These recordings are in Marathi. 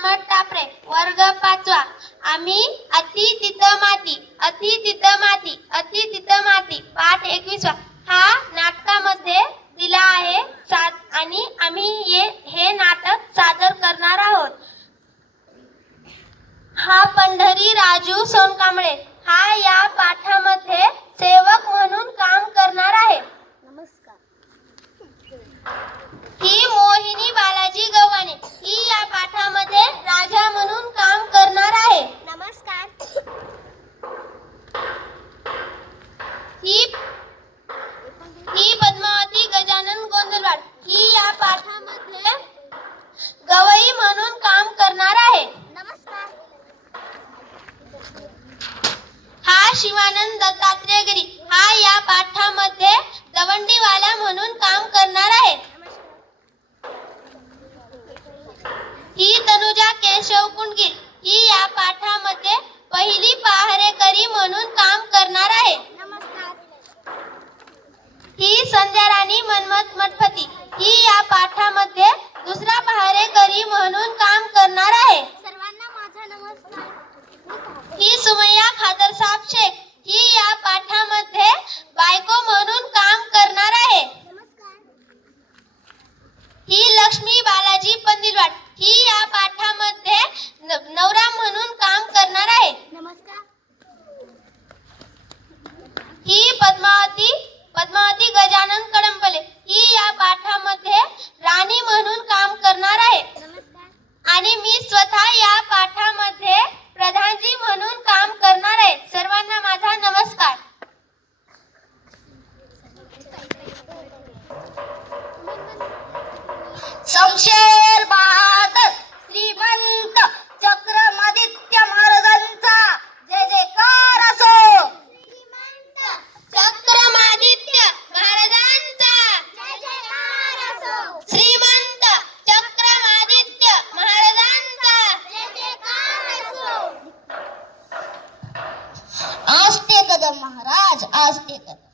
अहमद टापरे वर्ग पाचवा. आम्ही अति तिथं माती अति तिथं माती अति तिथं माती. पाठ एकवीसवा. हा नाटकामध्ये दिला आहे आणि आम्ही ये हे नाटक सादर करणार आहोत. हा पंढरी राजू सोनकांबळे. हा या पाठामध्ये सेवक म्हणून काम करणार आहे. नमस्कार. ही मोहिनी बालाजी गव्हाणे. ही या पाठामध्ये राजा म्हणून काम करणार आहे. नमस्कार. ही अधिकारी म्हणून काम करणार आहे. ही संध्या राणी मनमत मठपती ही या पाठामध्ये दुसरा पहारेकरी म्हणून काम करणार आहे. ही सुमय्या खादर साहेब शेख. ही या पाठामध्ये बायको म्हणून काम करणार आहे. ही लक्ष्मी बालाजी पंदिलवाड. ही या पाठामध्ये नवरा म्हणून काम करणार आहे. नमस्कार. ही पद्मावती पद्मावती गजानन कडंबले ही या पाठामध्ये राणी म्हणून काम करणार आहे. आणि मी स्वतः या पाठामध्ये प्रधानजी म्हणून काम करणार आहे. सर्वांना माझा नमस्कार. uh,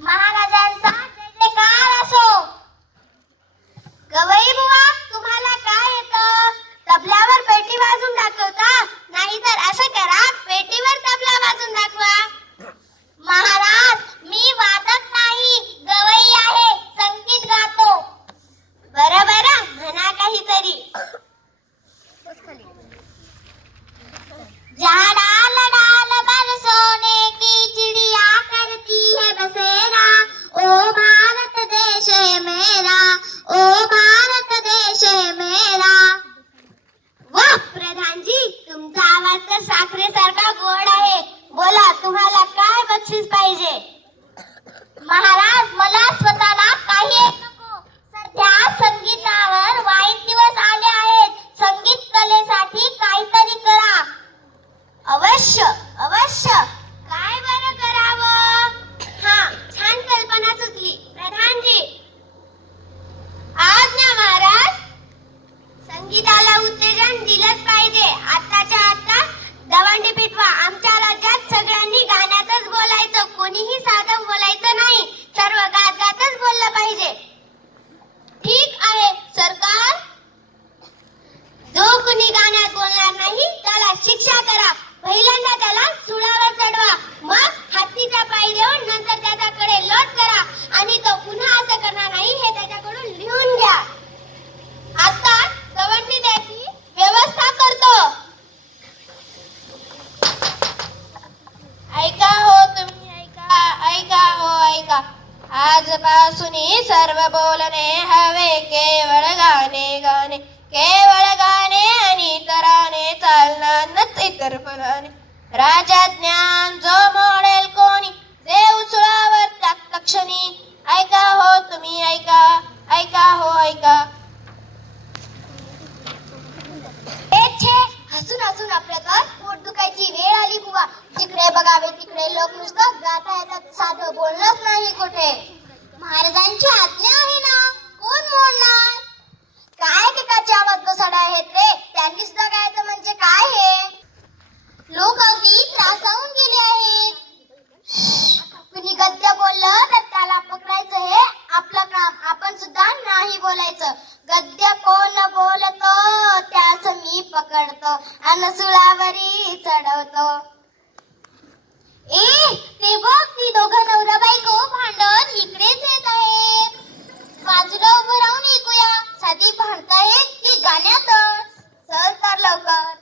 Mahara तुमचा आवाज तर साखरे करा. पहिल्यांदा त्याला सुळावर चढवा. मग हत्तीचा पाय देऊन नंतर त्याच्याकडे लोट करा. आणि तो पुन्हा असं करणार नाही हे त्याच्याकडून लिहून घ्या. आता गवंडी त्याची व्यवस्था करतो. ऐका हो तुम्ही ऐका ऐका हो ऐका. आजपासून सर्व बोलणे हवे केवळ गाणे गाणे केवळ गाणे आणि तराने चालणार इतर फलाने राजा ज्ञान जो मोडे मी पकडतो आणि सुळावरी चढवतो. ए ते बघ ती दोघं नवरा बायको भांडत इकडेच येत आहेत. बाजूला उभं राहून ऐकूया. साधी भांडतायत की गाण्यातच? चल तर लवकर.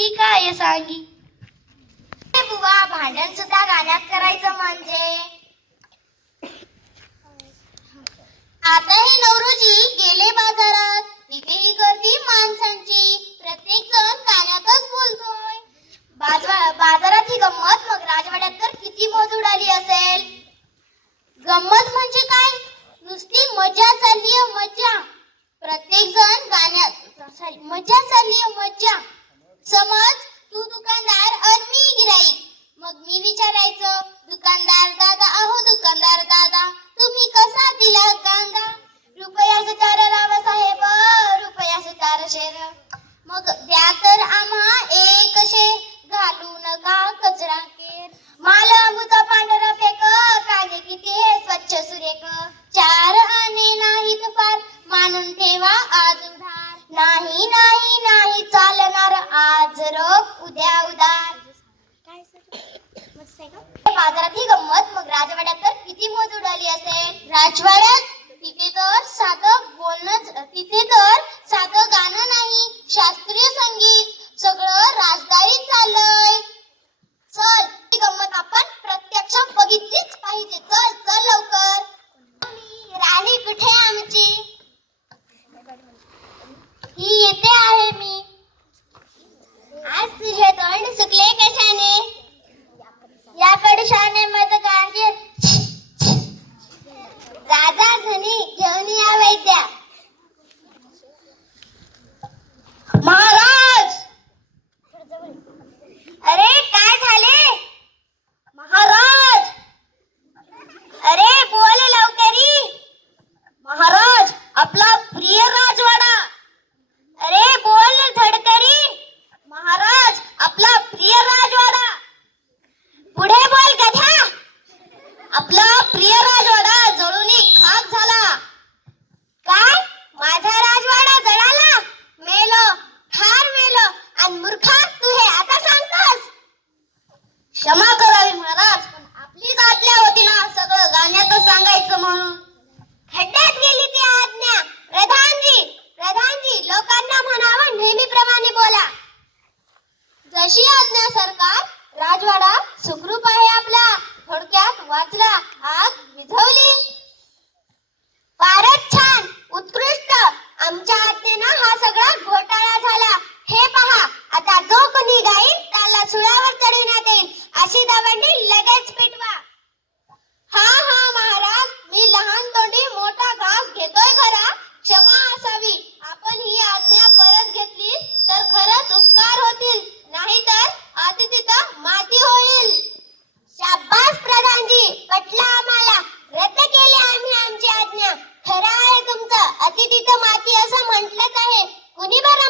किती काय सांगी? बुवा भांडण सुद्धा गाण्यात करायचं म्हणजे? आता हे नवरोजी गेले बाजारात. तिथेही गर्दी माणसांची प्रत्येक जण गाण्यातच बोलतोय बाजा- बाजारात ही गंमत मग राजवाड्यात तर किती मोज उडाली असेल गंमत म्हणजे काय नुसती मजा चालली आहे, मजा प्रत्येक जण गाण्यात सॉरी मजा चालली आहे, मजा समज तू दुकानदार आणि मी गिराईक मग मी विचारायचं दुकानदार दादा अहो दुकानदार दादा तुम्ही कसा दिला कांदा? रुपयाचे चार राव साहेब रुपयाचे चार शेर. मग द्या तर आम्हा एक शेर घालू नका कचरा केर. माल अमुचा पांढरा फेक कांदे किती हे स्वच्छ सुरेख. चार आणे नाहीत फार मानून ठेवा आज उधार नाही नाही नाही चालणार आज रोख उद्या उदार. बाजारात ही गंमत. मग राजवाड्यात तर किती मोज उडाली असेल? राजवाड्यात तिथे तर साधं बोलणं तिथे तर साधं गाणं শনিবার